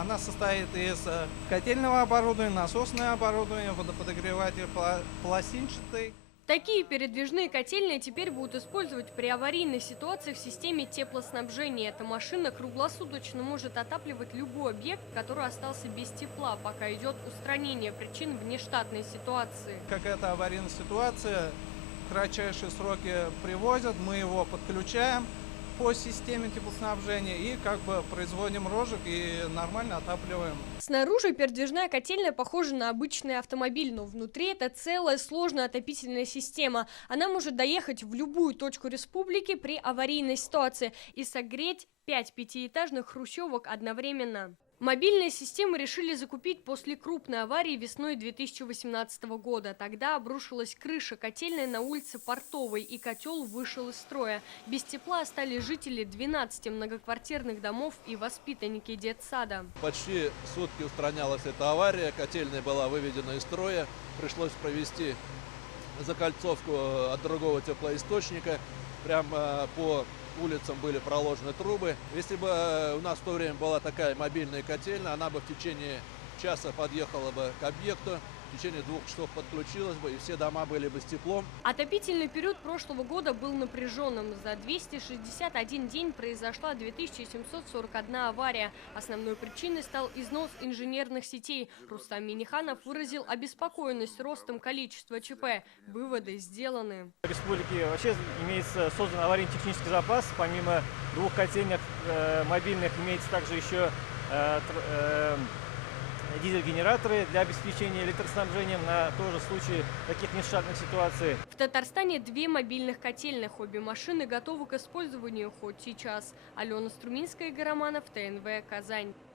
Она состоит из котельного оборудования, насосное оборудование, водоподогреватель пластинчатый. Такие передвижные котельные теперь будут использовать при аварийной ситуации в системе теплоснабжения. Эта машина круглосуточно может отапливать любой объект, который остался без тепла, пока идет устранение причин внештатной ситуации. Какая-то аварийная ситуация, в кратчайшие сроки привозят, мы его подключаем по системе теплоснабжения и производим розжиг и нормально отапливаем. Снаружи передвижная котельная похожа на обычный автомобиль, но внутри это целая сложная отопительная система. Она может доехать в любую точку республики при аварийной ситуации и согреть 5 пятиэтажных хрущевок одновременно. Мобильные системы решили закупить после крупной аварии весной 2018 года. Тогда обрушилась крыша котельной на улице Портовой, и котел вышел из строя. Без тепла остались жители 12 многоквартирных домов и воспитанники детсада. Почти сутки устранялась эта авария, котельная была выведена из строя, пришлось провести закольцовку от другого теплоисточника, прямо по улицам были проложены трубы. Если бы у нас в то время была такая мобильная котельная, она бы в течение часа подъехала бы к объекту, в течение 2 часов подключилась бы, и все дома были бы с теплом. Отопительный период прошлого года был напряженным. За 261 день произошла 2741 авария. Основной причиной стал износ инженерных сетей. Рустам Миниханов выразил обеспокоенность ростом количества ЧП. Выводы сделаны. В республике вообще имеется создан аварийно-технический запас. Помимо 2 котельных мобильных имеется также еще дизель-генераторы для обеспечения электроснабжением на тоже случай таких нештатных ситуаций. В Татарстане 2 мобильных котельных. Обе машины готовы к использованию хоть сейчас. Алена Струминская, Игорь Романов, ТНВ, Казань.